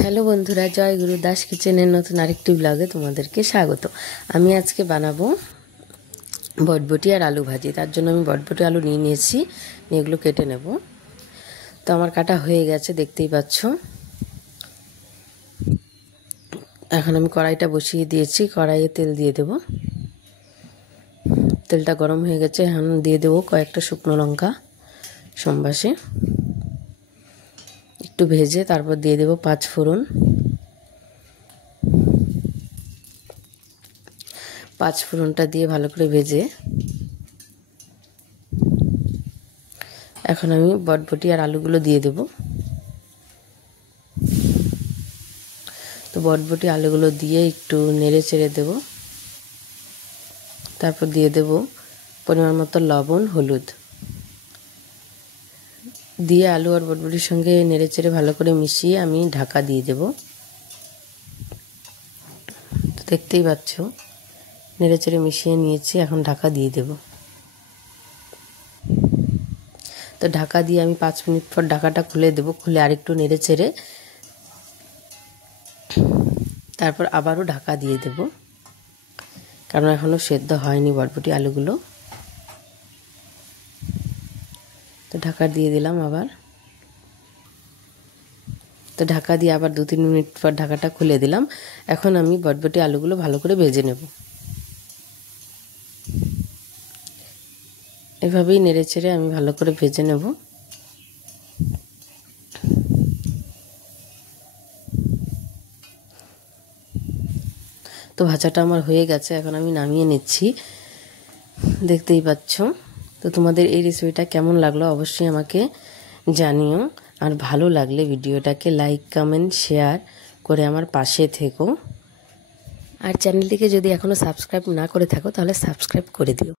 Hello বন্ধুরা, জয় গুরু দাস কিচেনের নতুন আরেকটি ব্লগে তোমাদেরকে স্বাগত। আমি আজকে বানাবো বটবটি আর আলু ভাজি। তার জন্য আমি বটবটি আলু নিয়েছি, এগুলো কেটে নেব। তো আমার কাটা হয়ে গেছে, দেখতেই পাচ্ছ। এখন আমি কড়াইটা বসিয়ে দিয়েছি, কড়াইয়ে তেল দিয়ে দেব। তেলটা গরম হয়ে গেছে, এখন দিয়ে দেবো কয়েকটা শুকনো লঙ্কা সম্বাসে একটু ভেজে, তারপর দিয়ে দেবো 5 ফোড়ন। 5 ফোড়নটা দিয়ে ভালো করে ভেজে এখন আমি বটবটি আর আলুগুলো দিয়ে দেব। তো বটবটি আলুগুলো দিয়ে একটু নেড়ে চেড়ে দেব। তারপর দিয়ে দেব পরিমাণ মতো লবণ, হলুদ দিয়ে আলু আর বটবটির সঙ্গে নেড়ে চেড়ে ভালো করে মিশিয়ে আমি ঢাকা দিয়ে দেব। তো দেখতেই পাচ্ছ নেড়ে চেড়ে মিশিয়ে নিয়েছি, এখন ঢাকা দিয়ে দেব। তো ঢাকা দিয়ে আমি 5 মিনিট পর ঢাকাটা খুলে দেব। খুলে আরেকটু নেড়ে চেড়ে তারপর আবারও ঢাকা দিয়ে দেব, কারণ এখনও সেদ্ধ হয়নি বটবটি আলুগুলো। তো ঢাকা দিয়ে দিলাম আবার। তো ঢাকা দিয়ে আবার 2-3 মিনিট পর ঢাকাটা খুলে দিলাম। এখন আমি বটবটি আলুগুলো ভালো করে ভেজে নেব। এভাবেই নেড়ে চেড়ে আমি ভালো করে ভেজে নেব। তো ভাজাটা আমার হয়ে গেছে, এখন আমি নামিয়ে নিচ্ছি, দেখতেই পাচ্ছ। তো তোমাদের এই রেসিপিটা কেমন লাগলো অবশ্যই আমাকে জানিও। আর ভালো লাগলে ভিডিওটাকে লাইক, কমেন্ট, শেয়ার করে আমার পাশে থেকো। আর চ্যানেলটিকে যদি এখনও সাবস্ক্রাইব না করে থাকো তাহলে সাবস্ক্রাইব করে দিও।